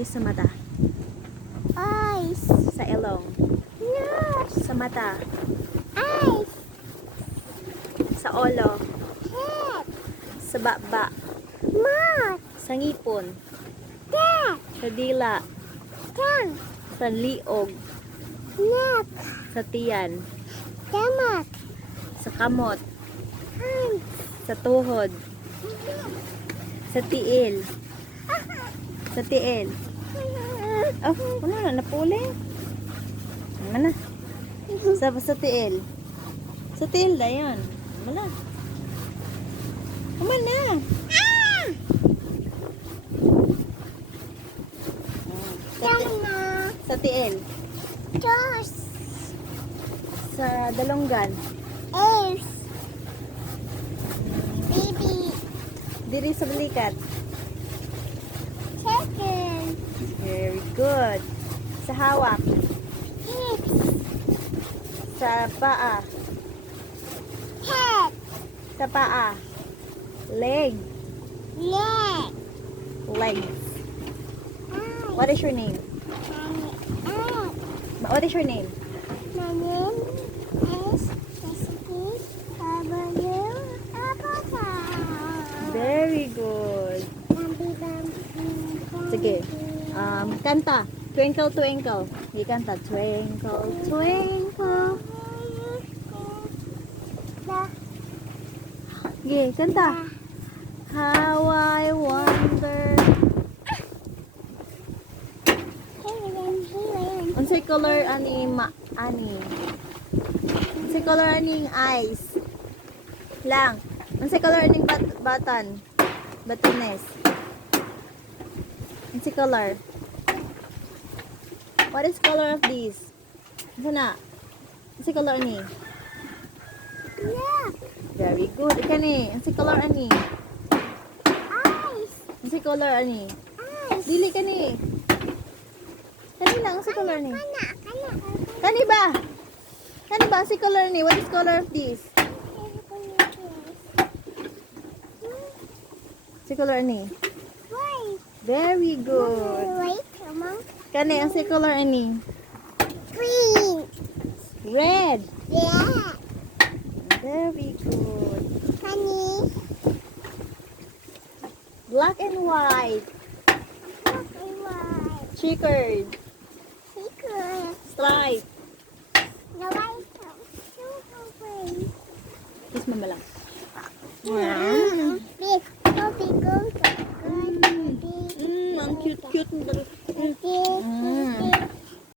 Bilis sa mata. Eyes. Sa ilong. Nose. Sa mata. Eyes. Sa ulo. Head. Sa baba. Mouth. Sa ngipon. Neck. Sa dila. Tongue. Sa liog. Neck. Sa tiyan. Stomach. Sa kamot. Hands. Sa tuhod. Sa tiil. Sa tiil. Oh, ano na, napuli? Ano na? Sa tiil. Sa tiil na yan. Ano na? Come on na. Sa tiil. Jaws. Sa dalonggan. Ears. Baby. Diri sa balikat. Chicken. Very good. Sa hawak. Hips. Sa paa. Head. Sa paa. Leg. Neck. Legs. Eyes. What is your name? What is your name? My name is Jessica W. Apple. Very good. Bambi. Sige. Kanta. Twinkle, twinkle. Hindi kanta. Twinkle, twinkle. Sige, kanta. How I wonder. Unsay color ani ani? Unsay color aning eyes? Lang. Unsay color aning batan? Batanes. Unsay color? What is color of this? Ano na? Unsay color ani? Look. Very good. Ikani, unsay color ani? Eyes. Unsay color ani? Eyes. Dili kani. Kani lang unsay color ni? Kana. Kani ba? Kani ba unsay color ni? What is color of this? Unsay color ni? White. Very good. White. Come on. Kani unsay color ani? Green. Red. Yeah. Very good. Honey. Black and white. Black and white. Checkered. Secret. Stripe. The white. Super green. Kiss mama lang. Big. Go big. Go big. Ang cute-cute. Big.